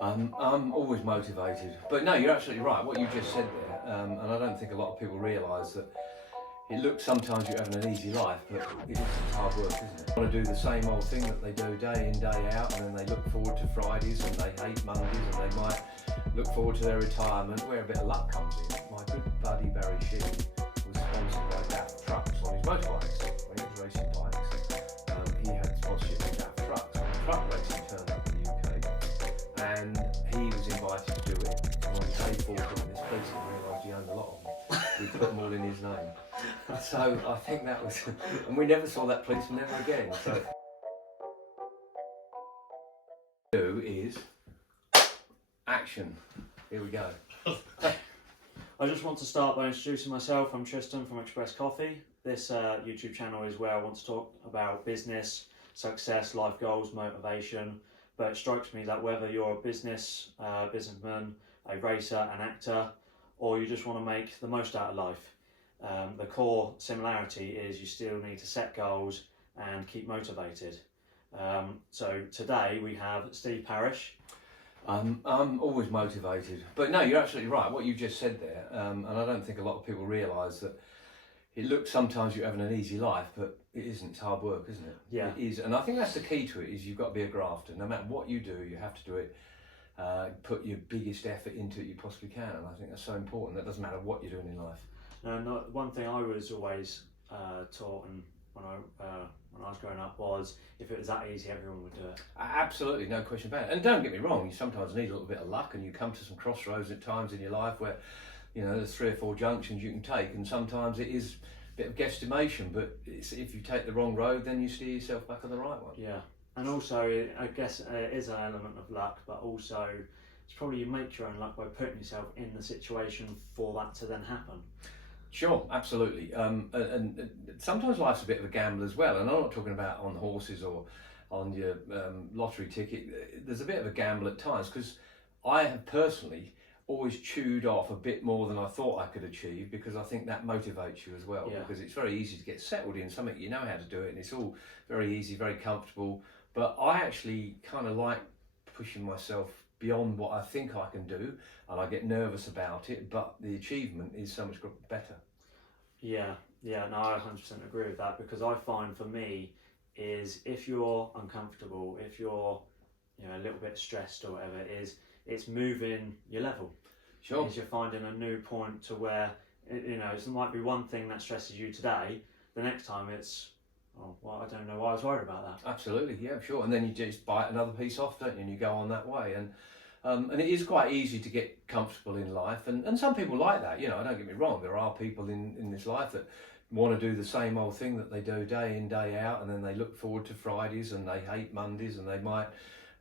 I'm always motivated, but no, you're absolutely right. What you just said there, and I don't think a lot of people realise that it looks sometimes you're having an easy life, but it is hard work, isn't it? They want to do the same old thing that they do day in, day out, and then they look forward to Fridays and they hate Mondays, and they might look forward to their retirement, where a bit of luck comes in. My good buddy Barry Sheene was sponsored by DAF Trucks on his motorbikes when he was racing bikes. He had sponsorship of DAF Trucks. When truck racing turned up in the UK, and he was invited to do it. And on day 14, this policeman realised he owned a lot of them. We put them all in his name. So I think that was, and we never saw that policeman ever again. So do is action. Here we go. I just want to start by introducing myself. I'm Tristan from XpressCoffee. This YouTube channel is where I want to talk about business, success, life goals, motivation. But it strikes me that whether you're a businessman, a racer, an actor, or you just want to make the most out of life, the core similarity is you still need to set goals and keep motivated. So today we have Steve Parish. I'm always motivated, but no, you're absolutely right. What you just said there, and I don't think a lot of people realise that it looks sometimes you're having an easy life, but it isn't. It's hard work, isn't it? Yeah. It is, and I think that's the key to it. Is you've got to be a grafter. No matter what you do, you have to do it. Put your biggest effort into it you possibly can, and I think that's so important. That doesn't matter what you're doing in life. And one thing I was always taught, and when I was growing up, was if it was that easy, everyone would do it. Absolutely, no question about it. And don't get me wrong, you sometimes need a little bit of luck, and you come to some crossroads at times in your life where, you know, there's 3 or 4 junctions you can take, and sometimes it is a bit of guesstimation, but if you take the wrong road, then you steer yourself back on the right one. Yeah, and also I guess it is an element of luck, but also it's probably you make your own luck by putting yourself in the situation for that to then happen. Sure, absolutely. And sometimes life's a bit of a gamble as well. And I'm not talking about on horses or on your lottery ticket. There's a bit of a gamble at times, because I have personally always chewed off a bit more than I thought I could achieve, because I think that motivates you as well. Yeah. Because it's very easy to get settled in something, you know how to do it, and it's all very easy, very comfortable. But I actually kind of like pushing myself beyond what I think I can do, and I get nervous about it, but the achievement is so much better. Yeah, no, I 100% agree with that, because I find for me is if you're uncomfortable, if you're a little bit stressed or whatever it is, it's moving your level. Sure. Because you're finding a new point to where, it might be one thing that stresses you today, the next time it's, oh, well, I don't know why I was worried about that. Absolutely, yeah, sure. And then you just bite another piece off, don't you? And you go on that way. And it is quite easy to get comfortable in life. And some people like that, don't get me wrong. There are people in this life that want to do the same old thing that they do day in, day out. And then they look forward to Fridays and they hate Mondays, and they might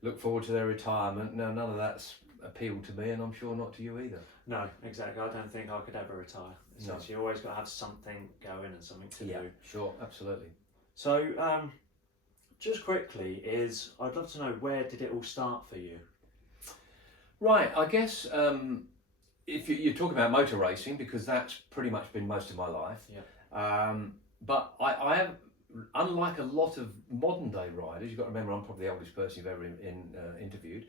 look forward to their retirement. No, none of that's appealed to me, and I'm sure not to you either. No, exactly. I don't think I could ever retire. So you always got to have something going and something to do. Sure, absolutely. So, just quickly, I'd love to know, where did it all start for you? Right, I guess if you're talking about motor racing, because that's pretty much been most of my life. Yeah. But I have, unlike a lot of modern day riders, you've got to remember I'm probably the oldest person you've ever interviewed.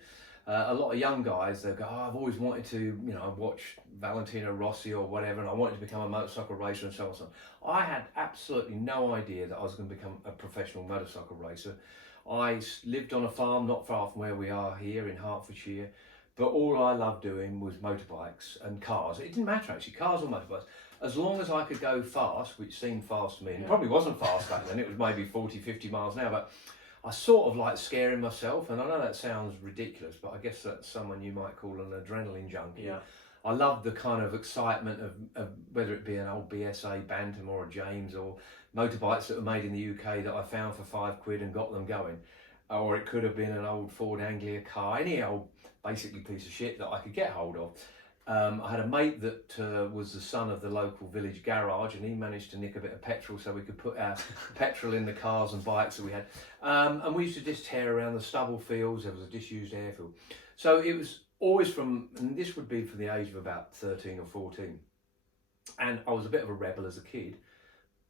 A lot of young guys, they'll go, I've always wanted to, watch Valentino Rossi or whatever, and I wanted to become a motorcycle racer and so on and so on. I had absolutely no idea that I was going to become a professional motorcycle racer. I lived on a farm not far from where we are here in Hertfordshire, but all I loved doing was motorbikes and cars. It didn't matter actually, cars or motorbikes. As long as I could go fast, which seemed fast to me, and it probably wasn't fast back then, it was maybe 40, 50 miles an hour, but I sort of like scaring myself, and I know that sounds ridiculous, but I guess that's someone you might call an adrenaline junkie. Yeah. I love the kind of excitement of whether it be an old BSA Bantam or a James, or motorbikes that were made in the UK that I found for £5 and got them going. Or it could have been an old Ford Anglia car, any old basically piece of shit that I could get hold of. I had a mate that was the son of the local village garage, and he managed to nick a bit of petrol so we could put our petrol in the cars and bikes that we had. And we used to just tear around the stubble fields. There was a disused airfield. So it was always from, and this would be from the age of about 13 or 14. And I was a bit of a rebel as a kid,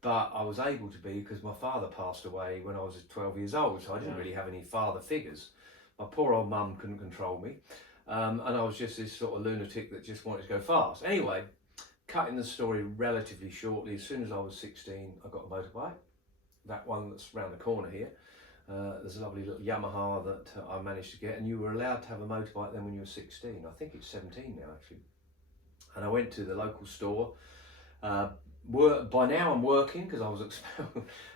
but I was able to be because my father passed away when I was 12 years old, so I didn't really have any father figures. My poor old mum couldn't control me, and I was just this sort of lunatic that just wanted to go fast. Anyway, cutting the story relatively shortly, as soon as I was 16, I got a motorbike. That one that's round the corner here. There's a lovely little Yamaha that I managed to get, and you were allowed to have a motorbike then when you were 16. I think it's 17 now actually. And I went to the local store. By now I'm working because I was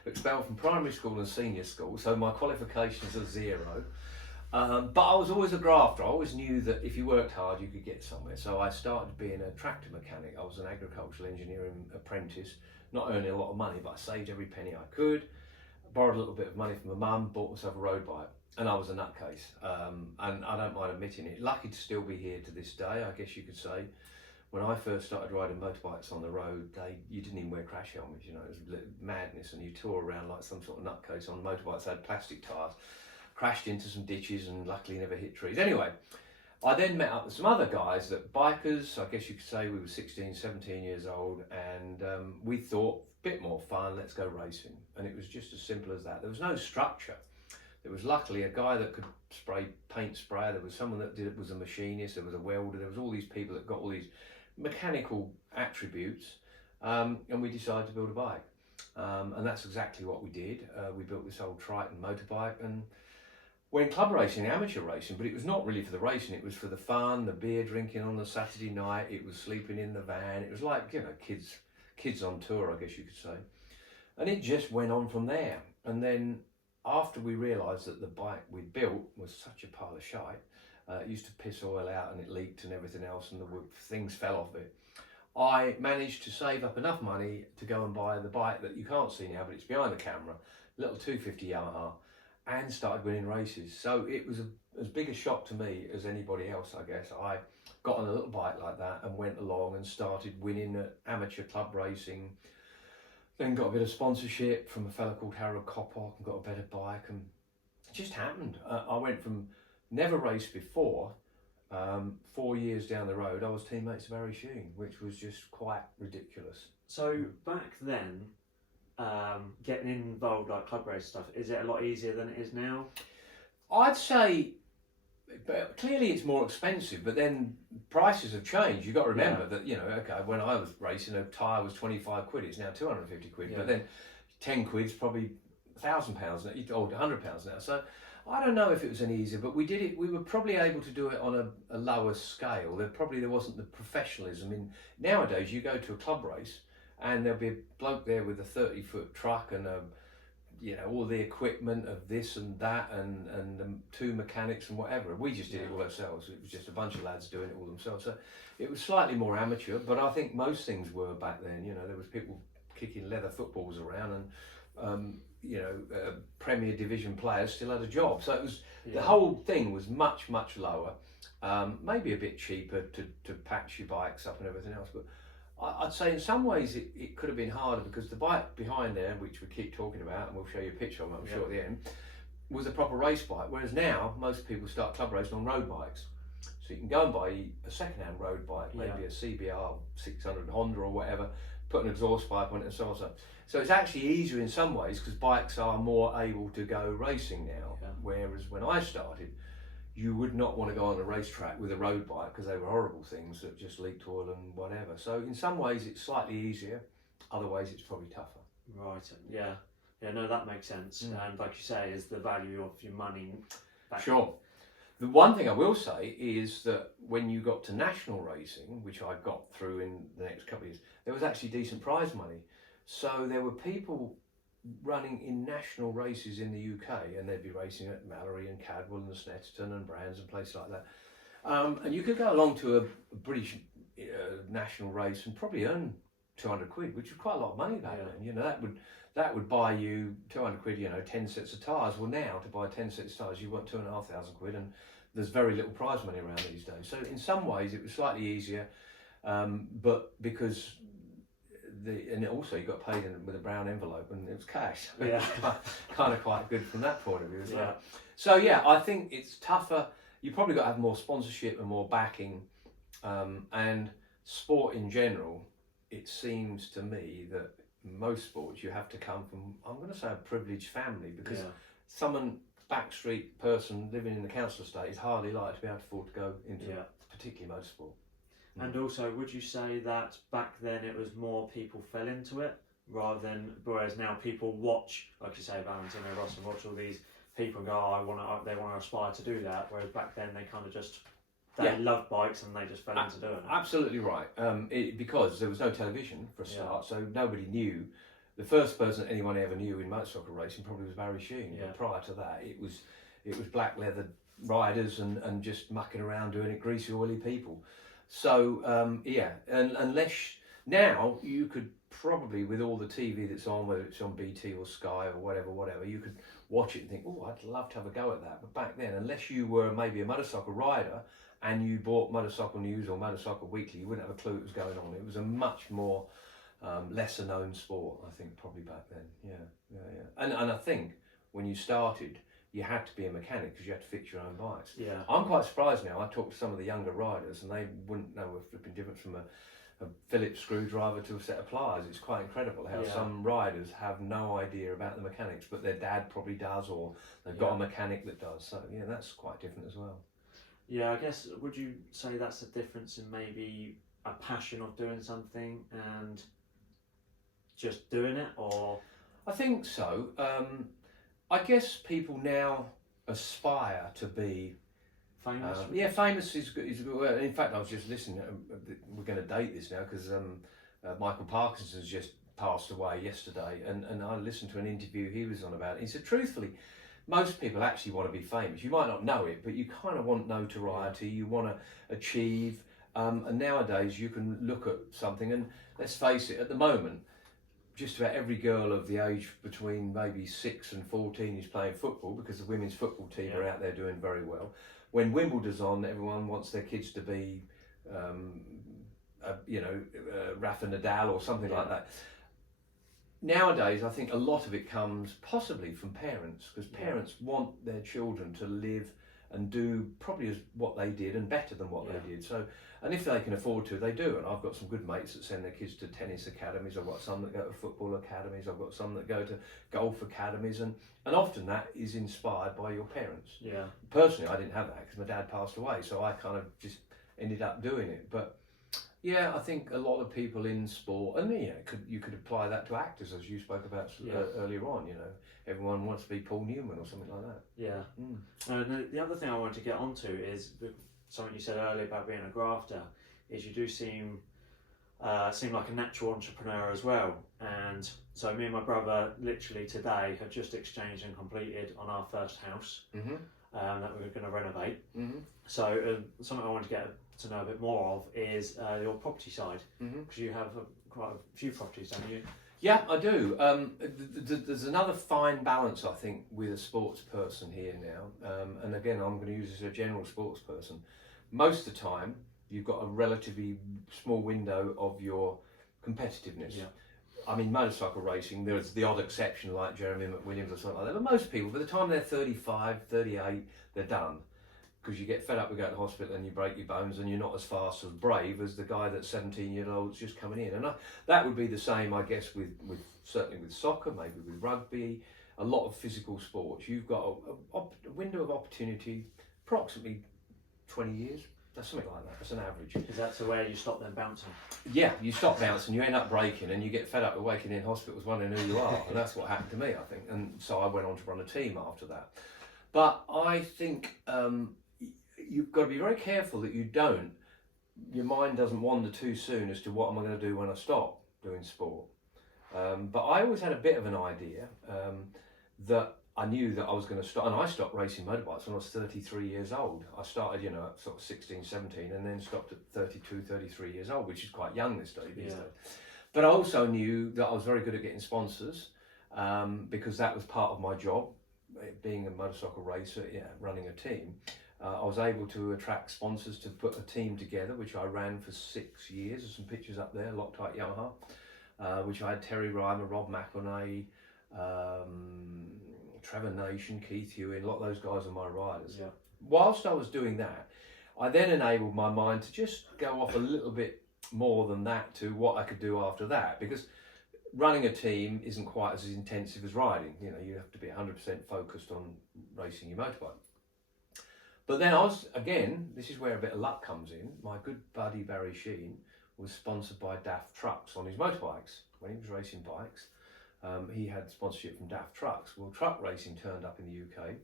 expelled from primary school and senior school, so my qualifications are 0. But I was always a grafter. I always knew that if you worked hard you could get somewhere. So I started being a tractor mechanic. I was an agricultural engineering apprentice, not earning a lot of money, but I saved every penny I could. Borrowed a little bit of money from my mum, bought myself a road bike, and I was a nutcase. And I don't mind admitting it. Lucky to still be here to this day, I guess you could say. When I first started riding motorbikes on the road, you didn't even wear crash helmets, you know, it was madness, and you tore around like some sort of nutcase on motorbikes that had plastic tyres, crashed into some ditches and luckily never hit trees. Anyway, I then met up with some other guys that bikers, I guess you could say we were 16, 17 years old, and we thought, a bit more fun, let's go racing. And it was just as simple as that. There was no structure. There was luckily a guy that could paint spray, there was someone that was a machinist, there was a welder, there was all these people that got all these mechanical attributes, and we decided to build a bike, and that's exactly what we did. We built this old Triton motorbike and went club racing, amateur racing, but it was not really for the racing, it was for the fun, the beer drinking on the Saturday night, it was sleeping in the van, it was like, you know, kids on tour, I guess you could say. And it just went on from there. And then after we realised that the bike we'd built was such a pile of shite, it used to piss oil out and it leaked and everything else, and things fell off it. I managed to save up enough money to go and buy the bike that you can't see now, but it's behind the camera, a little 250 Yamaha, and started winning races. So it was as big a shock to me as anybody else, I guess. I got on a little bike like that and went along and started winning at amateur club racing, then got a bit of sponsorship from a fellow called Harold Coppock and got a better bike, and it just happened. I went from never raced before, 4 years down the road, I was teammates of Barry Sheene, which was just quite ridiculous. So back then, getting involved like club race stuff, is it a lot easier than it is now? I'd say, but clearly it's more expensive, but then prices have changed. You've got to remember that, you know, okay, when I was racing, a tyre was 25 quid, it's now 250 quid, but then 10 quid's probably £1,000 now, or £100 now. So I don't know if it was any easier, but we did it. We were probably able to do it on a lower scale. There wasn't the professionalism. Nowadays you go to a club race and there'll be a bloke there with a 30-foot truck and all the equipment of this and that and 2 mechanics and whatever. We just did it all ourselves. It was just a bunch of lads doing it all themselves. So it was slightly more amateur, but I think most things were back then. You know, there was people kicking leather footballs around, and Premier Division players still had a job. So it was the whole thing was much lower, maybe a bit cheaper to patch your bikes up and everything else. But I'd say in some ways it could have been harder, because the bike behind there, which we keep talking about, and we'll show you a picture of it, I'm sure, at the end, was a proper race bike. Whereas now most people start club racing on road bikes. So you can go and buy a second-hand road bike, maybe a CBR 600 Honda or whatever, put an exhaust pipe on it and so on. So it's actually easier in some ways, because bikes are more able to go racing now. Whereas when I started, you would not want to go on a racetrack with a road bike, because they were horrible things that just leaked oil and whatever. So in some ways it's slightly easier, other ways it's probably tougher. Right, yeah, no, that makes sense. And like you say, is the value of your money back. Sure. The one thing I will say is that when you got to national racing, which I got through in the next couple of years, there was actually decent prize money. So there were people running in national races in the UK, and they'd be racing at Mallory and Cadwell and Snetterton and Brands and places like that. And you could go along to a British national race and probably earn 200 quid, which was quite a lot of money back then. You know, that would buy you 200 quid, 10 sets of tyres. Well, now to buy 10 sets of tyres, you want 2,500 quid, and there's very little prize money around these days. So in some ways it was slightly easier, but because and also you got paid with a brown envelope and it was cash. Kind of quite good from that point of view as well. So I think it's tougher. You probably got to have more sponsorship and more backing, and sport in general. It seems to me that most sports you have to come from, I'm going to say, a privileged family, because someone backstreet person living in the council estate is hardly likely to be able to afford to go into particularly motorsport. And also, would you say that back then it was more people fell into it rather than, whereas now people watch, like you say, Valentino Rossi, watch all these people and go, oh, they want to aspire to do that, whereas back then they kind of just, they loved bikes and they just fell into doing it. Absolutely right. Because there was no television for a start, so nobody knew. The first person anyone ever knew in motorcycle racing probably was Barry Sheene. But prior to that, it was black leather riders and just mucking around doing it, greasy, oily people. So and unless now you could probably, with all the TV that's on, whether it's on BT or Sky or whatever, you could watch it and think, oh, I'd love to have a go at that. But back then, unless you were maybe a motorcycle rider and you bought Motorcycle News or Motorcycle Weekly, you wouldn't have a clue what was going on. It was a much more lesser known sport, I think, probably back then. And I think when you started, you had to be a mechanic because you had to fix your own bikes. I'm quite surprised now. I talked to some of the younger riders and they wouldn't know a flipping difference from a Phillips screwdriver to a set of pliers. It's quite incredible how some riders have no idea about the mechanics, but their dad probably does, or they've got a mechanic that does. So that's quite different as well. Yeah, I guess, would you say that's the difference in maybe a passion of doing something and just doing it, or? I think so. I guess people now aspire to be famous. Famous is good. Well, in fact, I was just listening. We're going to date this now because Michael Parkinson's just passed away yesterday, and I listened to an interview he was on about it. He said, truthfully, most people actually want to be famous. You might not know it, but you kind of want notoriety. You want to achieve. And nowadays, you can look at something, and let's face it, at the moment, just about every girl of the age between maybe 6 and 14 is playing football because the women's football team are out there doing very well. When Wimbledon's on, everyone wants their kids to be, Rafa Nadal or something like that. Nowadays, I think a lot of it comes possibly from parents, because parents want their children to live and do probably as what they did and better than what they did. So, and if they can afford to, they do. And I've got some good mates that send their kids to tennis academies. I've got some that go to football academies. I've got some that go to golf academies, and often that is inspired by your parents. Personally, I didn't have that because my dad passed away, so I kind of just ended up doing it. But I think a lot of people in sport, and you could apply that to actors, as you spoke about earlier on. Everyone wants to be Paul Newman or something like that. The other thing I wanted to get onto is something you said earlier about being a grafter. Is you do seem like a natural entrepreneur as well. And so me and my brother literally today have just exchanged and completed on our first house that we were going to renovate. So something I wanted to get to know a bit more of is your property side, because you have quite a few properties, don't you? Yeah, I do. There's another fine balance, I think, with a sports person here now. And again, I'm going to use this as a general sports person. Most of the time, you've got a relatively small window of your competitiveness. I mean, motorcycle racing, there's the odd exception like Jeremy McWilliams or something like that. But most people, by the time they're 35, 38, they're done. Because you get fed up with going to hospital and you break your bones and you're not as fast or brave as the guy that's 17 years old just coming in. And that would be the same, I guess, with certainly with soccer, maybe with rugby, a lot of physical sports. You've got a window of opportunity, approximately 20 years. That's something like that. That's an average. Is that to where you stop them bouncing? Yeah, you stop bouncing, you end up breaking, and you get fed up with waking in hospitals wondering who you are. And that's what happened to me, I think. And so I went on to run a team after that. But I think you've got to be very careful that your mind doesn't wander too soon as to what am I going to do when I stop doing sport. But I always had a bit of an idea that I knew that I was going to stop, and I stopped racing motorbikes when I was 33 years old. I started, at sort of 16, 17, and then stopped at 32, 33 years old, which is quite young these days. But I also knew that I was very good at getting sponsors, because that was part of my job, being a motorcycle racer, running a team. I was able to attract sponsors to put a team together, which I ran for 6 years. There's some pictures up there, Loctite Yamaha, which I had Terry Reimer, Rob McElnay, Trevor Nation, Keith Hewin, a lot of those guys are my riders. Whilst I was doing that, I then enabled my mind to just go off a little bit more than that to what I could do after that, because running a team isn't quite as intensive as riding. You know, you have to be 100% focused on racing your motorbike. But then this is where a bit of luck comes in. My good buddy Barry Sheene was sponsored by DAF Trucks on his motorbikes. When he was racing bikes, he had sponsorship from DAF Trucks. Well, truck racing turned up in the UK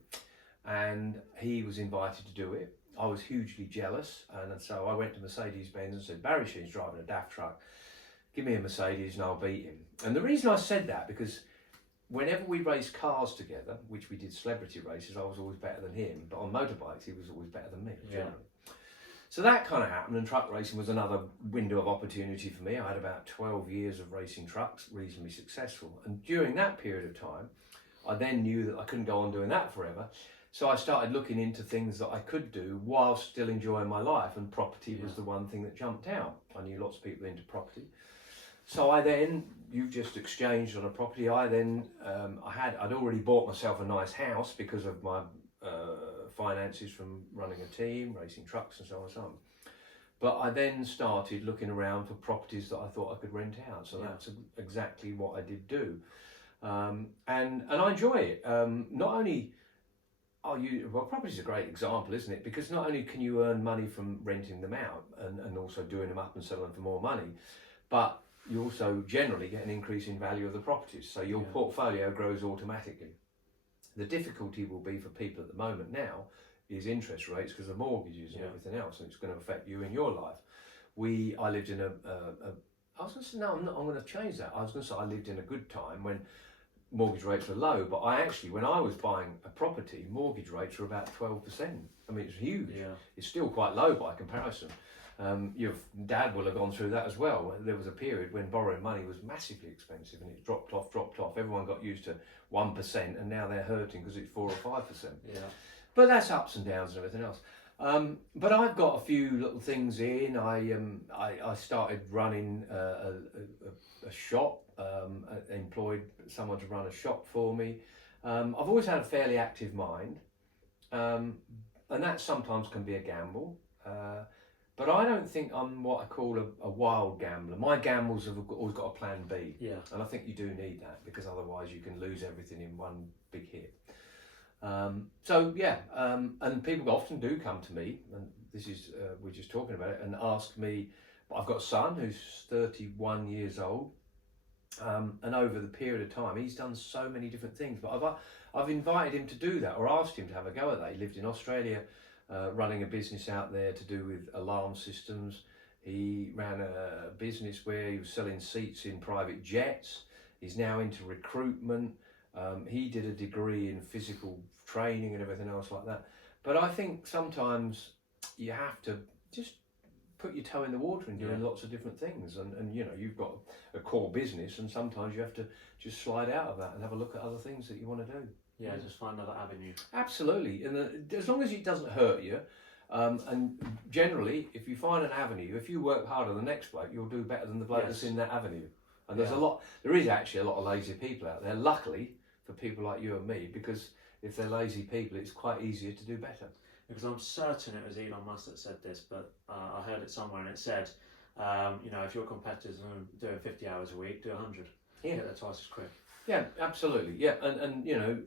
and he was invited to do it. I was hugely jealous, and so I went to Mercedes-Benz and said, Barry Sheene's driving a DAF truck, give me a Mercedes and I'll beat him. And the reason I said that, because whenever we raced cars together, which we did celebrity races, I was always better than him, but on motorbikes he was always better than me, generally. So that kind of happened, and truck racing was another window of opportunity for me. I had about 12 years of racing trucks, reasonably successful. And during that period of time, I then knew that I couldn't go on doing that forever. So I started looking into things that I could do while still enjoying my life, and property was the one thing that jumped out. I knew lots of people into property. So you've just exchanged on a property. I'd already bought myself a nice house because of my finances from running a team, racing trucks and so on and so on. But I then started looking around for properties that I thought I could rent out. So that's exactly what I did do. And I enjoy it. Property's a great example, isn't it? Because not only can you earn money from renting them out and also doing them up and selling them for more money, but you also generally get an increase in value of the properties. So your portfolio grows automatically. The difficulty will be for people at the moment now is interest rates because of mortgages and everything else, and it's going to affect you in your life. I lived in I was going to say, no, I'm going to change that. I was going to say I lived in a good time when mortgage rates were low, but when I was buying a property, mortgage rates were about 12%. I mean, it's huge. Yeah. It's still quite low by comparison. Your dad will have gone through that as well. There was a period when borrowing money was massively expensive, and it dropped off. Everyone got used to 1%, and now they're hurting because it's 4 or 5%. Yeah. But that's ups and downs and everything else. But I've got a few little things in. I started running a shop, employed someone to run a shop for me. I've always had a fairly active mind, and that sometimes can be a gamble. But I don't think I'm what I call a wild gambler. My gambles have always got a plan B. Yeah. And I think you do need that, because otherwise you can lose everything in one big hit. And people often do come to me, and this is, we're just talking about it, and ask me, I've got a son who's 31 years old, and over the period of time, he's done so many different things, but I've invited him to do that, or asked him to have a go at that. He lived in Australia, running a business out there to do with alarm systems. He ran a business where he was selling seats in private jets. He's now into recruitment. He did a degree in physical training and everything else like that. But I think sometimes you have to just put your toe in the water and doing lots of different things. And you know, you've got a core business, and sometimes you have to just slide out of that and have a look at other things that you want to do. Yeah, just find another avenue. Absolutely, and as long as it doesn't hurt you, and generally, if you find an avenue, if you work harder than the next bloke, you'll do better than the bloke that's in that avenue. And there is actually a lot of lazy people out there, luckily for people like you and me, because if they're lazy people, it's quite easier to do better. Because I'm certain it was Elon Musk that said this, but I heard it somewhere, and it said, if your competitors are doing 50 hours a week, do 100. Get there twice as quick. Yeah, absolutely. Yeah, and you know,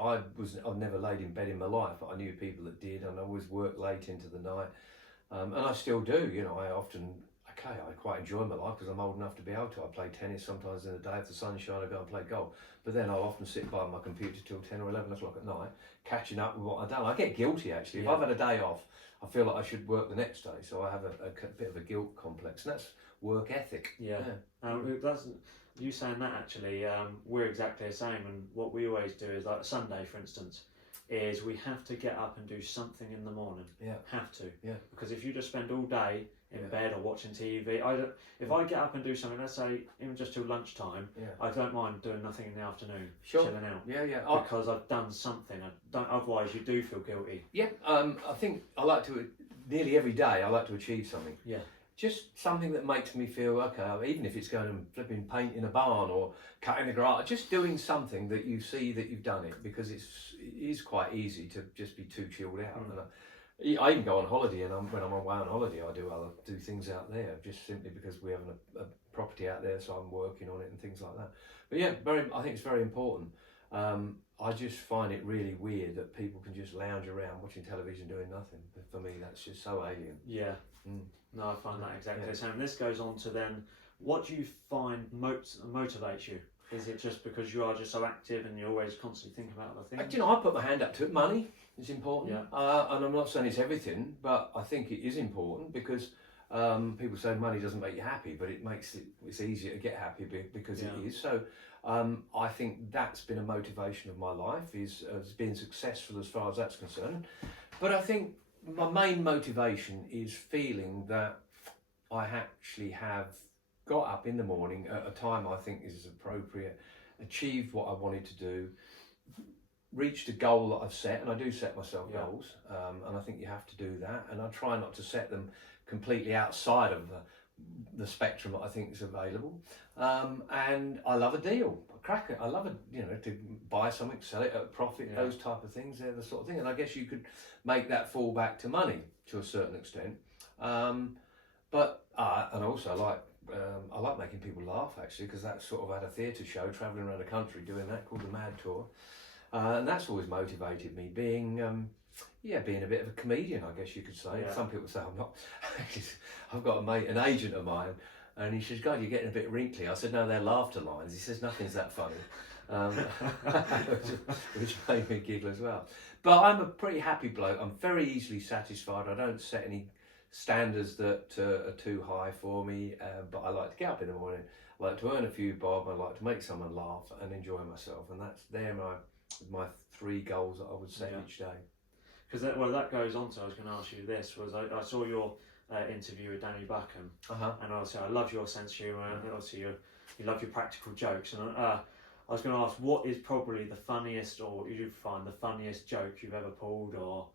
I've never laid in bed in my life, but I knew people that did, and I always worked late into the night, and I still do. You know, I quite enjoy my life because I'm old enough to be able to. I play tennis sometimes in the day. If the sun's shining, I go and play golf. But then I'll often sit by my computer till 10 or 11 o'clock at night, catching up with what I've done. I get guilty, actually. If I've had a day off, I feel like I should work the next day. So I have a bit of a guilt complex, and that's work ethic. You saying that, actually, we're exactly the same. And what we always do is, like Sunday, for instance, is we have to get up and do something in the morning. Yeah. Have to. Yeah. Because if you just spend all day in bed or watching TV, if I get up and do something, let's say even just till lunchtime, I don't mind doing nothing in the afternoon, chilling out. Yeah, yeah. Because I've done something. Otherwise, you do feel guilty. Yeah. I think I like to nearly every day. I like to achieve something. Yeah. Just something that makes me feel okay, even if it's going and flipping paint in a barn or cutting the grass, just doing something that you see that you've done it, because it is quite easy to just be too chilled out. I even go on holiday, and when I'm away on holiday, I do things out there, just simply because we have a property out there, so I'm working on it and things like that. But yeah, I think it's very important. I just find it really weird that people can just lounge around watching television doing nothing. But for me, that's just so alien. Yeah. No, I find that exactly the same. And this goes on to then, what do you find motivates you? Is it just because you are just so active and you're always constantly thinking about other things? You know, I put my hand up to it. Money is important. Yeah. And I'm not saying it's everything, but I think it is important because people say money doesn't make you happy, but it's easier to get happy because it is. So I think that's been a motivation of my life, is being successful as far as that's concerned. But I think my main motivation is feeling that I actually have got up in the morning at a time I think is appropriate, achieved what I wanted to do, reached a goal that I've set, and I do set myself goals, and I think you have to do that, and I try not to set them completely outside of the spectrum that I think is available. And I love a deal, I love to buy something, sell it at a profit, those type of things. They're the sort of thing, and I guess you could make that fall back to money to a certain extent. But and also I like making people laugh, actually, because that's sort of had a theatre show travelling around the country doing that, called the Mad Tour, and that's always motivated me. Being a bit of a comedian, I guess you could say. Some people say I'm not. I've got an agent of mine, and he says, "God, you're getting a bit wrinkly." I said, "No, they're laughter lines." He says, "Nothing's that funny," which made me giggle as well. But I'm a pretty happy bloke. I'm very easily satisfied. I don't set any standards that are too high for me, but I like to get up in the morning, I like to earn a few bob, I like to make someone laugh and enjoy myself, and they're my 3 goals that I would set each day. Because that goes on to, I was going to ask you this, was I saw your interview with Danny Buchan, and obviously I love your sense of humour, and obviously you love your practical jokes, and I was going to ask, what is probably the funniest, or you find the funniest joke you've ever pulled, or...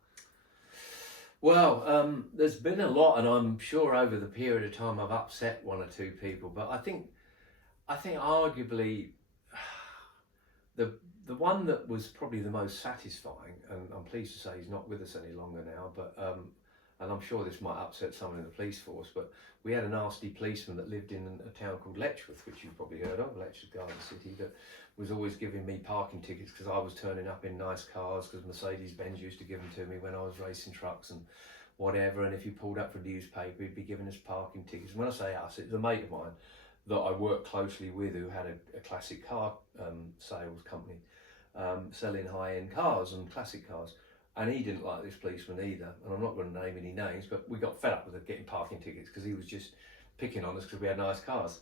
Well, there's been a lot, and I'm sure over the period of time I've upset 1 or 2 people. But I think arguably the one that was probably the most satisfying, and I'm pleased to say he's not with us any longer now. But and I'm sure this might upset someone in the police force. But we had a nasty policeman that lived in a town called Letchworth, which you've probably heard of, Letchworth Garden City, that was always giving me parking tickets because I was turning up in nice cars, because Mercedes-Benz used to give them to me when I was racing trucks and whatever, and if you pulled up for a newspaper, he'd be giving us parking tickets. And when I say us, it's a mate of mine that I worked closely with who had a classic car sales company, selling high-end cars and classic cars, and he didn't like this policeman either, and I'm not going to name any names, but we got fed up with getting parking tickets because he was just picking on us because we had nice cars.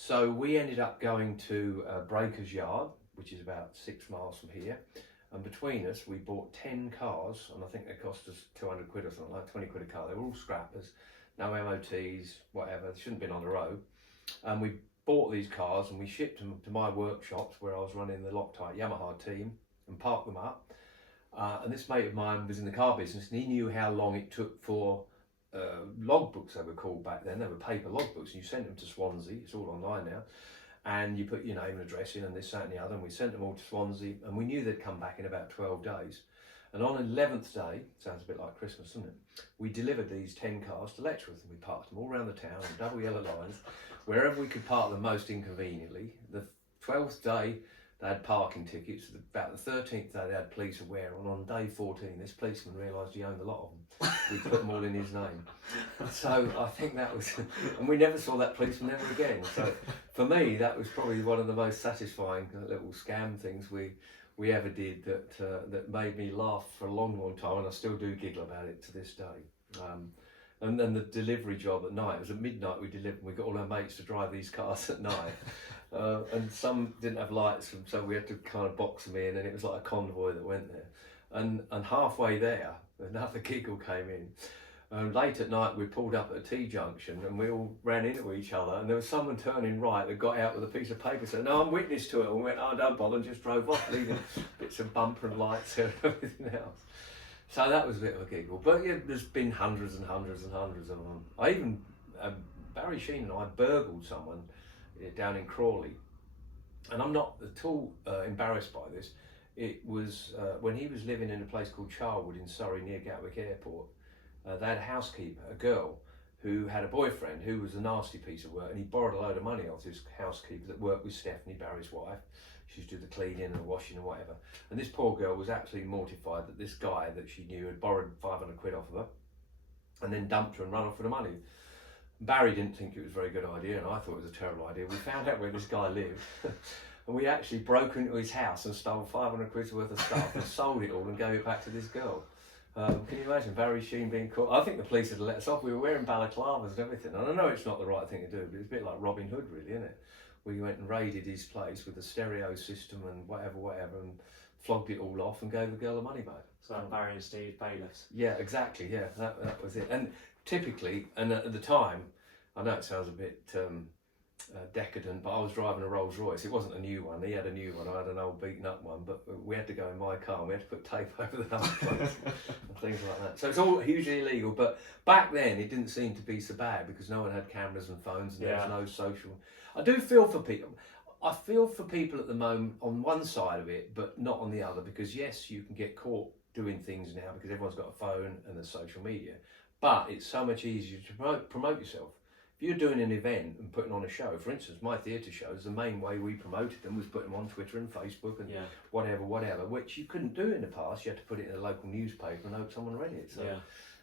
So we ended up going to Breaker's Yard, which is about 6 miles from here. And between us, we bought 10 cars, and I think they cost us 200 quid or something, like 20 quid a car. They were all scrappers, no MOTs, whatever. They shouldn't have been on the road. And we bought these cars and we shipped them to my workshops where I was running the Loctite Yamaha team, and parked them up. And this mate of mine was in the car business, and he knew how long it took for logbooks, they were called back then. They were paper logbooks, and you sent them to Swansea. It's all online now, and you put your name and address in and this, that and the other, and we sent them all to Swansea, and we knew they'd come back in about 12 days. And on the 11th day, sounds a bit like Christmas, doesn't it, we delivered these 10 cars to Letchworth, and we parked them all around the town on double yellow lines, wherever we could park them most inconveniently. The 12th day they had parking tickets. About the 13th day they had police aware, and on day 14 this policeman realised he owned a lot of them. We put them all in his name. So I think that was, and we never saw that policeman ever again. So for me, that was probably one of the most satisfying little scam things we ever did, that made me laugh for a long, long time, and I still do giggle about it to this day. And then the delivery job at night, it was at midnight we delivered, we got all our mates to drive these cars at night. And some didn't have lights, so we had to kind of box them in, and it was like a convoy that went there. And halfway there, another giggle came in. Late at night we pulled up at a T-junction, and we all ran into each other, and there was someone turning right that got out with a piece of paper and said, "No, I'm witness to it." And we went, "Oh, don't bother," and just drove off, leaving bits of bumper and lights and everything else. So that was a bit of a giggle. But yeah, there's been hundreds and hundreds and hundreds of them. I even, Barry Sheene and I burgled someone down in Crawley, and I'm not at all embarrassed by this. it was when he was living in a place called Charwood in Surrey near Gatwick Airport. They had a housekeeper, a girl, who had a boyfriend who was a nasty piece of work, and he borrowed a load of money off this housekeeper that worked with Stephanie, Barry's wife. She used to do the cleaning and the washing and whatever. And this poor girl was absolutely mortified that this guy that she knew had borrowed 500 quid off of her and then dumped her and run off with the money. Barry didn't think it was a very good idea, and I thought it was a terrible idea. We found out where this guy lived, and we actually broke into his house and stole 500 quid's worth of stuff and sold it all and gave it back to this girl. Can you imagine Barry Sheene being caught? I think the police had let us off. We were wearing balaclavas and everything. And I know it's not the right thing to do, but it's a bit like Robin Hood, really, isn't it? We went and raided his place with a stereo system and whatever, and flogged it all off and gave the girl the money back. So Barry and Steve bailiffs. Yeah, exactly. Yeah, that was it. And typically, and at the time, I know it sounds a bit decadent, but I was driving a Rolls Royce. It wasn't a new one. He had a new one. I had an old beaten up one, but we had to go in my car and we had to put tape over the number plates and things like that. So it's all hugely illegal. But back then, it didn't seem to be so bad because no one had cameras and phones and there was no social. I do feel for people. I feel for people at the moment on one side of it, but not on the other, because yes, you can get caught doing things now because everyone's got a phone and the social media, but it's so much easier to promote yourself. If you're doing an event and putting on a show, for instance, my theatre shows, the main way we promoted them was putting them on Twitter and Facebook and whatever, which you couldn't do in the past. You had to put it in a local newspaper and hope someone read it. So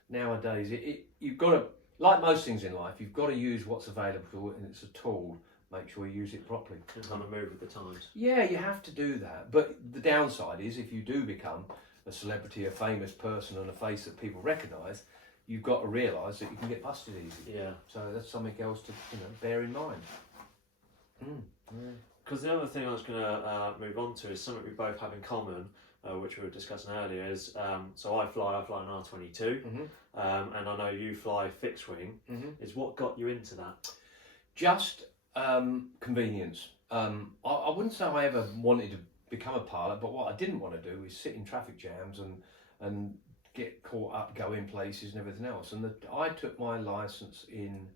nowadays, you've got to, like most things in life, you've got to use what's available, and it's a tool. Make sure you use it properly. And kind of move with the times. Yeah, you have to do that. But the downside is if you do become a celebrity, a famous person and a face that people recognise, you've got to realise that you can get busted easy. Yeah. So that's something else to bear in mind. Because the other thing I was going to move on to is something we both have in common, which we were discussing earlier, is so I fly an R22, and I know you fly fixed wing. Is what got you into that? Just convenience. I wouldn't say I ever wanted to become a pilot, but what I didn't want to do is sit in traffic jams and get caught up going places and everything else. And I took my licence in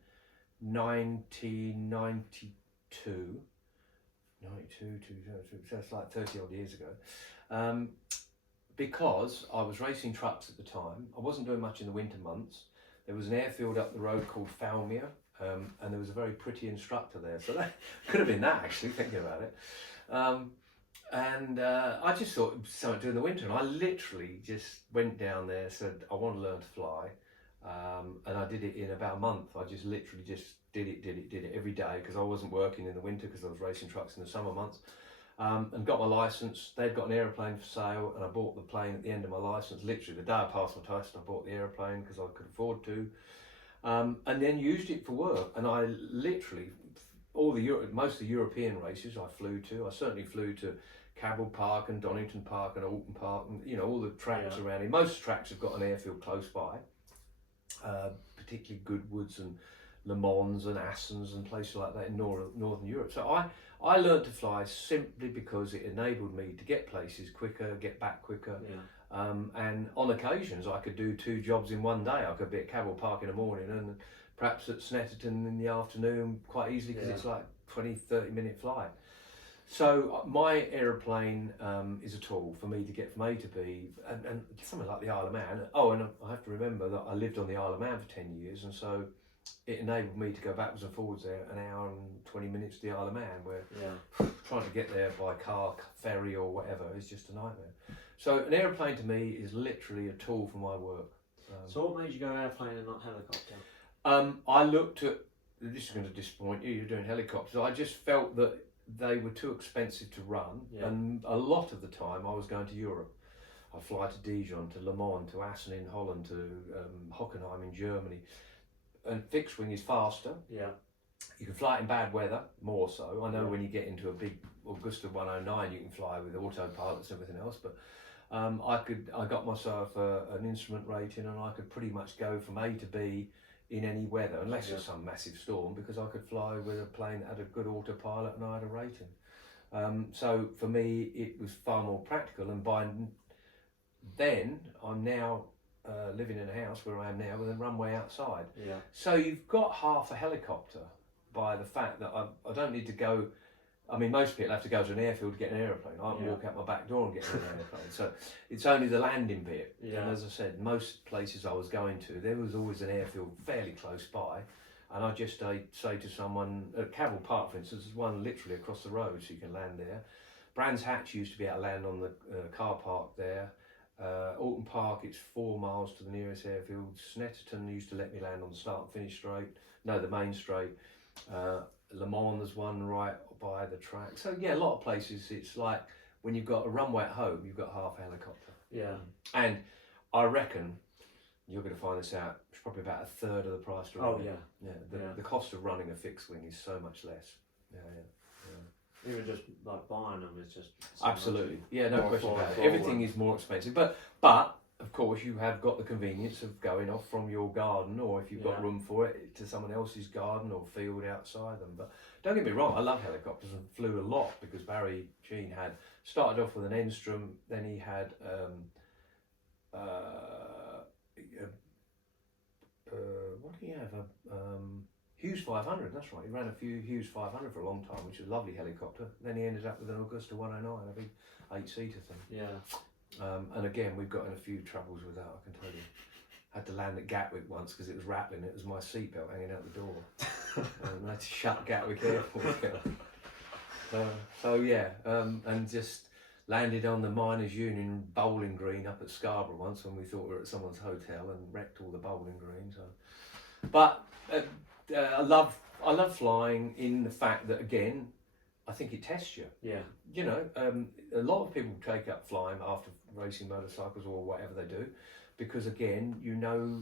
1992, so it's like 30 odd years ago, because I was racing trucks at the time. I wasn't doing much in the winter months. There was an airfield up the road called Falmere, and there was a very pretty instructor there, so that could have been that, actually, thinking about it. And I just thought it was something to do in the winter, and I literally just went down there, said I want to learn to fly, and I did it in about a month. I just literally just did it every day, because I wasn't working in the winter because I was racing trucks in the summer months, and got my licence. They'd got an aeroplane for sale, and I bought the plane at the end of my licence. Literally the day I passed my test, I bought the aeroplane because I could afford to. And then used it for work, and I literally most of the European races I flew to. I certainly flew to Cabell Park and Donington Park and Alton Park, and all the tracks around here. Most tracks have got an airfield close by, particularly Goodwoods and Le Mans and Assens and places like that in Northern Europe. So I learned to fly simply because it enabled me to get places quicker, get back quicker. And on occasions I could do 2 jobs in one day. I could be at Cabell Park in the morning and perhaps at Snetterton in the afternoon quite easily, because it's like 20-30 minute flight. So my aeroplane is a tool for me to get from A to B, and something like the Isle of Man. Oh, and I have to remember that I lived on the Isle of Man for 10 years, and so it enabled me to go backwards and forwards there an hour and 20 minutes to the Isle of Man, where trying to get there by car, ferry or whatever is just a nightmare. So an aeroplane to me is literally a tool for my work. So what made you go airplane and not helicopter? I looked at, this is going to disappoint you, you're doing helicopters. I just felt that they were too expensive to run, and a lot of the time I was going to Europe. I fly to Dijon, to Le Mans, to Assen in Holland, to Hockenheim in Germany. And fixed wing is faster. You can fly it in bad weather, more so. I know when you get into a big Augusta 109, you can fly with autopilots and everything else, but I got myself an instrument rating, and I could pretty much go from A to B in any weather, unless there's some massive storm, because I could fly with a plane that had a good autopilot and I had a rating. So for me, it was far more practical, and by then I'm now living in a house where I am now with a runway outside. So you've got half a helicopter by the fact that I don't need to go I mean, most people have to go to an airfield to get an aeroplane. I can walk out my back door and get an aeroplane. So it's only the landing bit. Yeah. And as I said, most places I was going to, there was always an airfield fairly close by. And I just say to someone, at Cavill Park, for instance, there's one literally across the road, so you can land there. Brands Hatch used to be able to land on the car park there. Alton Park, it's 4 miles to the nearest airfield. Snetterton used to let me land on the start and finish straight. No, the main straight. Le Mans, there's one right by the track. So yeah, a lot of places, it's like when you've got a runway at home, you've got half a helicopter. Yeah. And I reckon, you're going to find this out, it's probably about a third of the price to run. Oh, yeah. The cost of running a fixed wing is so much less. Yeah. Even just like buying them is just so absolutely. much. Yeah, no question about it. Everything is more expensive. But of course you have got the convenience of going off from your garden, or if you've got room for it, to someone else's garden or field outside them. But don't get me wrong, I love helicopters and flew a lot, because Barry Sheene had started off with an Enstrom, then he had what did he have? Hughes 500, that's right. He ran a few Hughes 500 for a long time, which was a lovely helicopter. Then he ended up with an Augusta 109, a big 8-seater thing. Yeah. And again, we've got in a few troubles with that, I can tell you. Had to land at Gatwick once because it was rattling. It was my seatbelt hanging out the door. And I had to shut Gatwick Airport down. And just landed on the Miners' Union bowling green up at Scarborough once when we thought we were at someone's hotel, and wrecked all the bowling greens. But I love flying in the fact that, again, I think it tests you. Yeah. You know, a lot of people take up flying after racing motorcycles or whatever they do, because again, you know,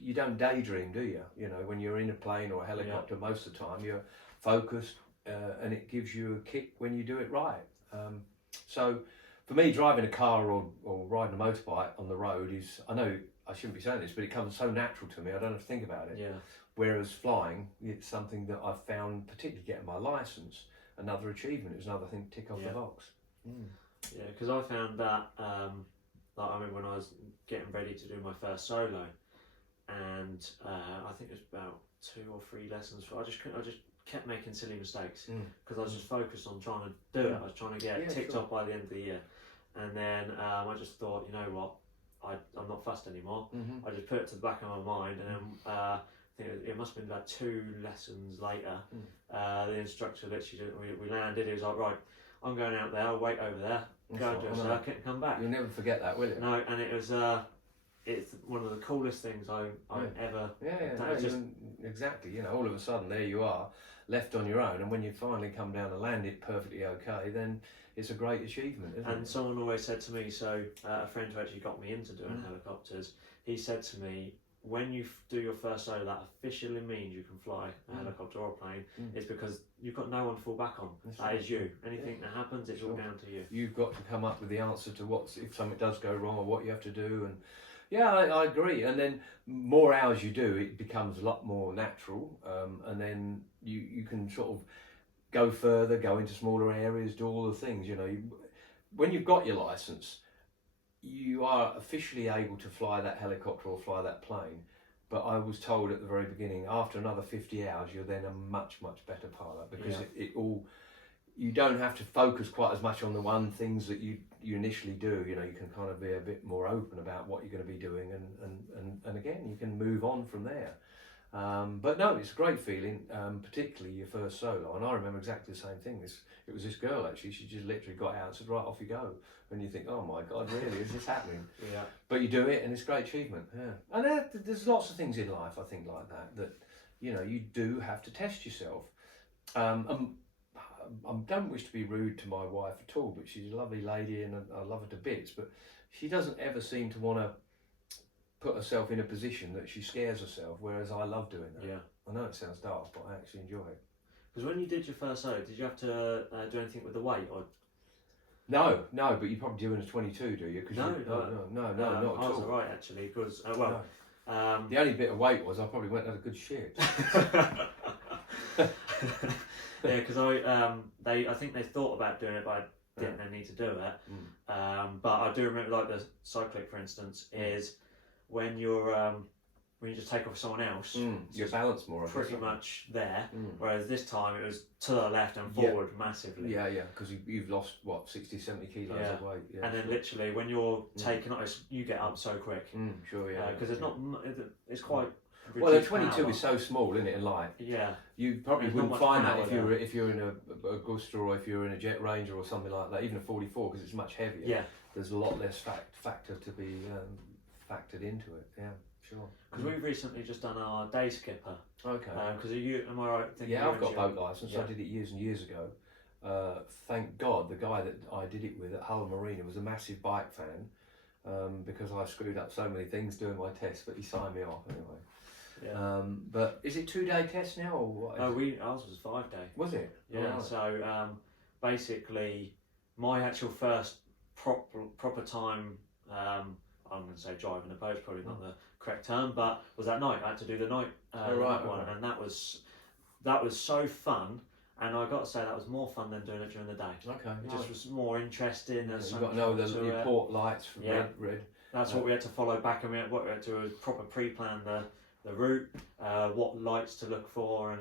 you don't daydream, do you? You know, when you're in a plane or a helicopter, most of the time you're focused, and it gives you a kick when you do it right. So for me, driving a car or riding a motorbike on the road is, I know I shouldn't be saying this, but it comes so natural to me, I don't have to think about it. Yeah. Whereas flying, it's something that I've found, particularly getting my licence, another achievement. It was another thing to tick off the box. Yeah, because I found that, like, I remember when I was getting ready to do my first solo, and I think it was about 2 or 3 lessons. I just kept making silly mistakes because I was just focused on trying to do it. I was trying to get ticked off by the end of the year, and then I just thought, you know what, I'm not fussed anymore. I just put it to the back of my mind, and then I think it must have been about 2 lessons later. The instructor literally, we landed. He was like, right, I'm going out there. I'll wait over there. Go and do a circuit and come back. You'll never forget that, will you? No, and it was it's one of the coolest things I've ever done. Exactly. You know, all of a sudden there you are, left on your own, and when you finally come down and land it perfectly okay, then it's a great achievement, isn't it? And someone always said to me, so a friend who actually got me into doing helicopters, he said to me, when you do your first solo, that officially means you can fly a helicopter or a plane. It's because you've got no one to fall back on. That is you. Anything that happens, it's all down to you. You've got to come up with the answer to if something does go wrong, or what you have to do. And yeah, I agree. And then more hours you do, it becomes a lot more natural. And then you can sort of go further, go into smaller areas, do all the things. You know, when you've got your licence, you are officially able to fly that helicopter or fly that plane. But I was told at the very beginning, after another 50 hours, you're then a much, much better pilot, because you don't have to focus quite as much on the things that you initially do. You know, you can kind of be a bit more open about what you're going to be doing, and again, you can move on from there. But no, it's a great feeling, particularly your first solo. And I remember exactly the same thing. It was this girl, actually. She just literally got out and said, right, off you go. And you think, oh my God, really, is this happening? Yeah. But you do it, and it's a great achievement. Yeah. And there's lots of things in life, I think, like that, you know, you do have to test yourself. I don't wish to be rude to my wife at all, but she's a lovely lady, and I love her to bits. But she doesn't ever seem to want to put herself in a position that she scares herself, whereas I love doing that. Yeah. I know it sounds daft, but I actually enjoy it. Because when you did your first solo, did you have to do anything with the weight? Or No, but you probably do in a 22, do you? No, not at all. I was alright, actually, because the only bit of weight was I probably went and had a good shit. Yeah, because I think they thought about doing it, but I didn't need to do it. But I do remember, like the cyclic, for instance, is when you're when you just take off someone else, you're balanced more. Pretty much there. Whereas this time it was to the left and forward massively. Yeah, because you've lost what 60, 70 kilos of weight. Yeah, and then literally when you're taking up, you get up so quick. Sure, yeah. Because it's not. It's quite. Well, a 22 is so small, isn't it, and light? Yeah. You probably wouldn't find that if you're in a Augusta or if you're in a Jet Ranger or something like that. Even a 44, because it's much heavier. Yeah. There's a lot less factor to be factored into it. Yeah, sure. Because we've recently just done our day skipper. Okay. Because am I right? Yeah, I've got a boat licence. I did it years and years ago. Thank God the guy that I did it with at Hull Marina was a massive bike fan, because I screwed up so many things doing my test, but he signed me off anyway. Yeah. But is it 2-day test now or what? Ours was 5-day. Was it? Yeah. Right. So basically, my actual first proper time, I'm going to say driving a boat's probably not the correct term, but was that night. I had to do the night, one, and that was so fun. And I got to say that was more fun than doing it during the day. Okay. It just was more interesting. You've got to know the port lights from red. That's what we had to follow back, and what we had to do was proper pre-plan the route, what lights to look for, and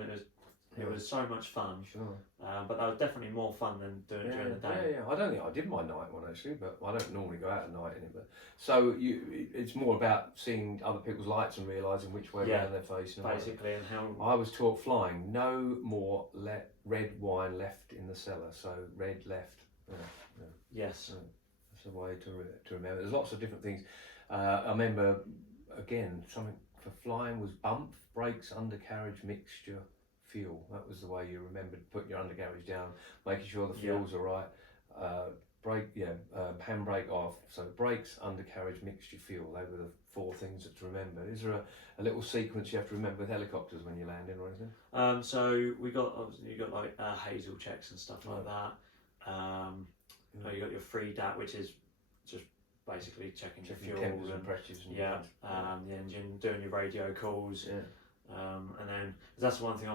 it was so much fun. Sure. But that was definitely more fun than doing it during the day. Yeah. I don't think I did my night one actually, but I don't normally go out at night in it. But so it's more about seeing other people's lights and realising which way around they're facing. Basically, and how I was taught flying, no more red wine left in the cellar. So red left. Yes. That's the way to remember. There's lots of different things. I remember again something for flying was bump, brakes, undercarriage, mixture, fuel. That was the way you remembered putting your undercarriage down, making sure the fuels are right. Handbrake off. So brakes, undercarriage, mixture, fuel. They were the 4 things to remember. Is there a little sequence you have to remember with helicopters when you're landing or anything? So you got like hazel checks and stuff like that. You got your free DAT, which is just basically checking your fuel and pressures and the engine, doing your radio calls. Yeah. And then that's one thing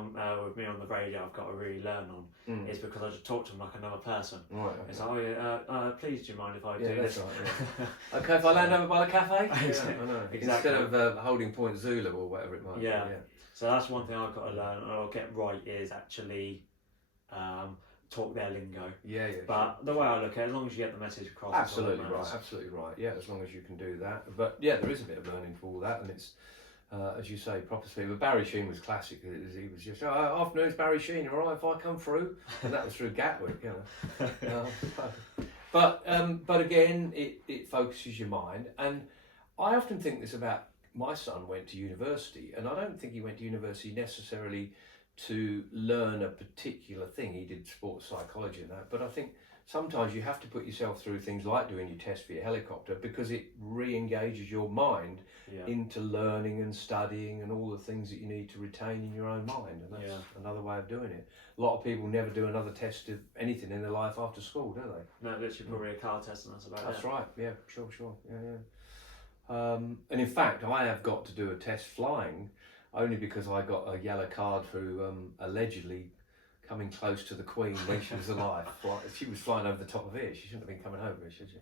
with me on the radio I've got to really learn on is because I just talk to them like another person. Right. Okay. It's like, please, do you mind if I do this? Right, yeah. Okay, if I land over by the cafe. Exactly. I know. Exactly. Instead of holding point Zulu or whatever it might be. Yeah. So that's one thing I've got to learn or get right is actually talk their lingo. Yeah. But the way I look at it, as long as you get the message across. Absolutely right. Yeah, as long as you can do that. But yeah, there is a bit of learning to all that, and it's. As you say, proper speed. But Barry Sheene was classic. He was just, afternoon's Barry Sheene, all right, if I come through. And that was through Gatwick, you know. But again, it focuses your mind. And I often think this about my son went to university, and I don't think he went to university necessarily to learn a particular thing. He did sports psychology and that. But I think sometimes you have to put yourself through things like doing your test for your helicopter because it re-engages your mind into learning and studying and all the things that you need to retain in your own mind, and that's another way of doing it. A lot of people never do another test of anything in their life after school, do they? No, literally probably a car test and that's about it. That's right, yeah, sure, yeah. And in fact, I have got to do a test flying only because I got a yellow card for allegedly coming close to the Queen when she was alive. She was flying over the top of it. She shouldn't have been coming over it, should she?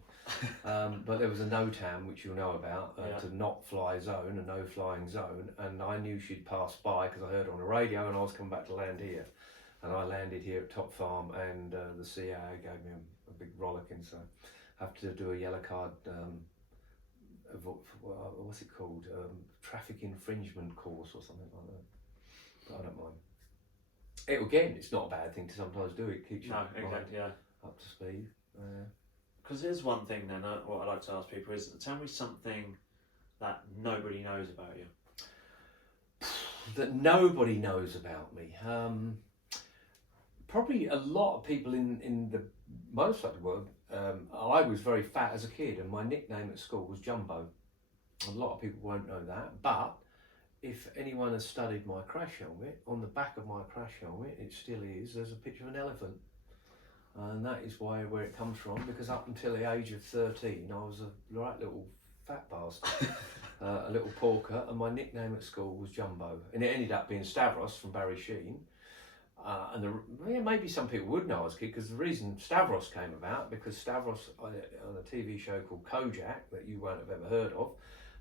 But there was a NOTAM, which you'll know about, to not fly zone, a no flying zone, and I knew she'd passed by because I heard her on the radio and I was coming back to land here. And I landed here at Top Farm and the CAA gave me a big rollicking, so I have to do a yellow card, what's it called? Traffic infringement course or something like that. But I don't mind. It's not a bad thing to sometimes do. It keeps you up to speed. Because there's one thing then, what I like to ask people is, tell me something that nobody knows about you. That nobody knows about me. Probably a lot of people in the motorcycle world. I was very fat as a kid, and my nickname at school was Jumbo. A lot of people won't know that, but if anyone has studied my crash helmet, on the back of my crash helmet, it still is, there's a picture of an elephant. And that is where it comes from, because up until the age of 13, I was a right little fat bastard, a little porker, and my nickname at school was Jumbo. And it ended up being Stavros from Barry Sheene. Maybe some people would know I was a kid, because the reason Stavros came about, because Stavros, on a TV show called Kojak, that you won't have ever heard of,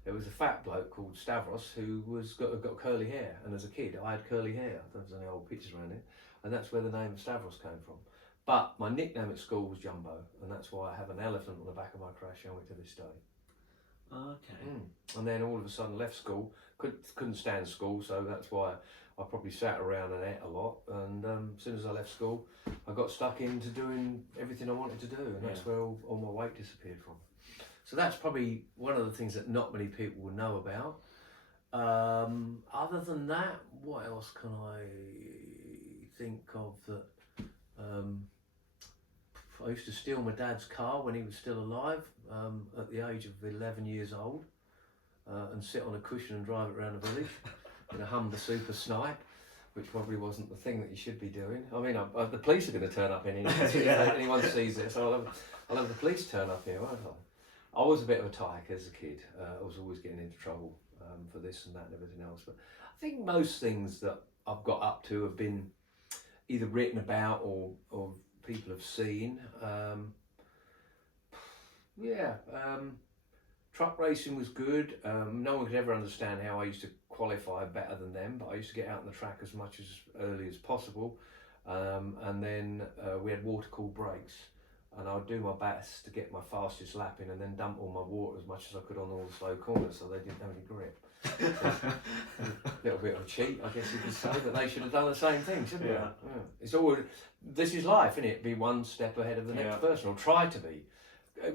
there was a fat bloke called Stavros who got curly hair, and as a kid I had curly hair. There's any old pictures around it, and that's where the name of Stavros came from. But my nickname at school was Jumbo, and that's why I have an elephant on the back of my crash helmet to this day. Okay. And then all of a sudden left school, couldn't stand school, so that's why I probably sat around and ate a lot. And as soon as I left school, I got stuck into doing everything I wanted to do, and that's where all my weight disappeared from. So that's probably one of the things that not many people will know about. Other than that, what else can I think of that? I used to steal my dad's car when he was still alive at the age of 11 years old and sit on a cushion and drive it around the village in a Humber Super Snipe, which probably wasn't the thing that you should be doing. I mean, the police are going to turn up in here. If anyone sees this, I'll have the police turn up here, won't I? I was a bit of a tyke as a kid. I was always getting into trouble for this and that and everything else. But I think most things that I've got up to have been either written about or people have seen. Truck racing was good. No one could ever understand how I used to qualify better than them, but I used to get out on the track as much as early as possible. And then we had water cooled brakes, and I'd do my best to get my fastest lap in and then dump all my water as much as I could on all the slow corners so they didn't have any grip. A little bit of a cheat, I guess you could say, but they should have done the same thing, shouldn't they? Yeah. It's always, this is life, isn't it? Be one step ahead of the next person, or try to be.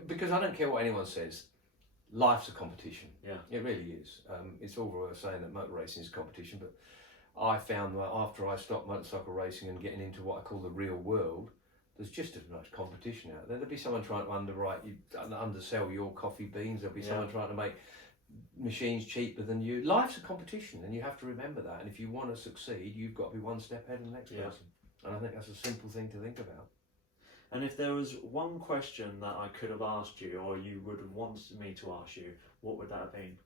Because I don't care what anyone says, life's a competition. Yeah. It really is. It's all right saying that motor racing is a competition, but I found that after I stopped motorcycle racing and getting into what I call the real world, there's just as much competition out there. There'll be someone trying to undersell your coffee beans. There'll be someone trying to make machines cheaper than you. Life's a competition, and you have to remember that. And if you want to succeed, you've got to be one step ahead of the next person. And I think that's a simple thing to think about. And if there was one question that I could have asked you, or you would have wanted me to ask you, what would that have been?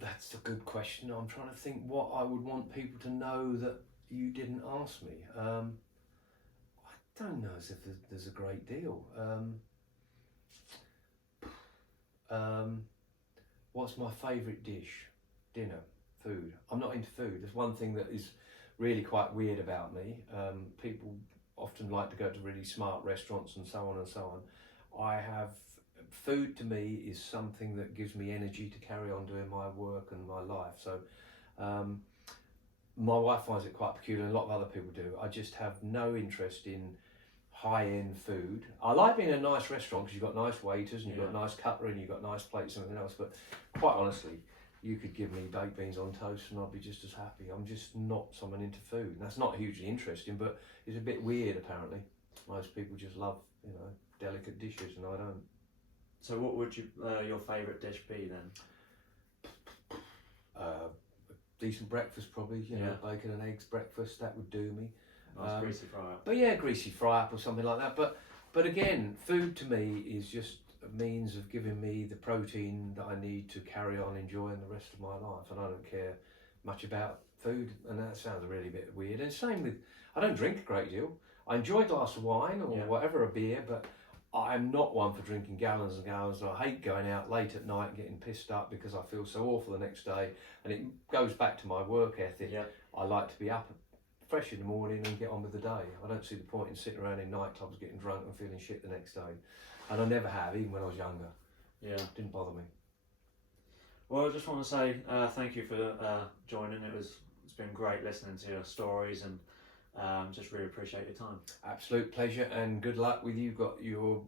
That's a good question. I'm trying to think what I would want people to know that you didn't ask me. I don't know as if there's a great deal. What's my favourite dish? Dinner, food. I'm not into food. There's one thing that is really quite weird about me. People often like to go to really smart restaurants and so on and so on. Food to me is something that gives me energy to carry on doing my work and my life. So my wife finds it quite peculiar, and a lot of other people do. I just have no interest in high-end food. I like being in a nice restaurant because you've got nice waiters and you've got nice cutlery and you've got nice plates and everything else, but quite honestly, you could give me baked beans on toast and I'd be just as happy. I'm just not someone into food. And that's not hugely interesting, but it's a bit weird apparently. Most people just love, delicate dishes, and I don't. So what would your favourite dish be then? Decent breakfast probably, bacon and eggs breakfast, that would do me. Nice greasy fry up. But greasy fry up or something like that. But again, food to me is just a means of giving me the protein that I need to carry on enjoying the rest of my life, and I don't care much about food, and that sounds really a bit weird. And same with, I don't drink a great deal. I enjoy a glass of wine or whatever, a beer, but I'm not one for drinking gallons and gallons. I hate going out late at night and getting pissed up because I feel so awful the next day, and it goes back to my work ethic. I like to be up fresh in the morning and get on with the day. I don't see the point in sitting around in night clubs getting drunk and feeling shit the next day. And I never have, even when I was younger. Yeah. Didn't bother me. Well, I just want to say thank you for joining. It's been great listening to your stories, and just really appreciate your time. Absolute pleasure, and good luck with you. You've got your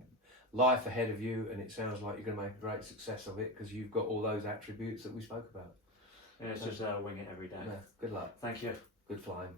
life ahead of you, and it sounds like you're going to make a great success of it because you've got all those attributes that we spoke about. Yeah, it's just wing it every day. Yeah, good luck. Thank you. Good flying.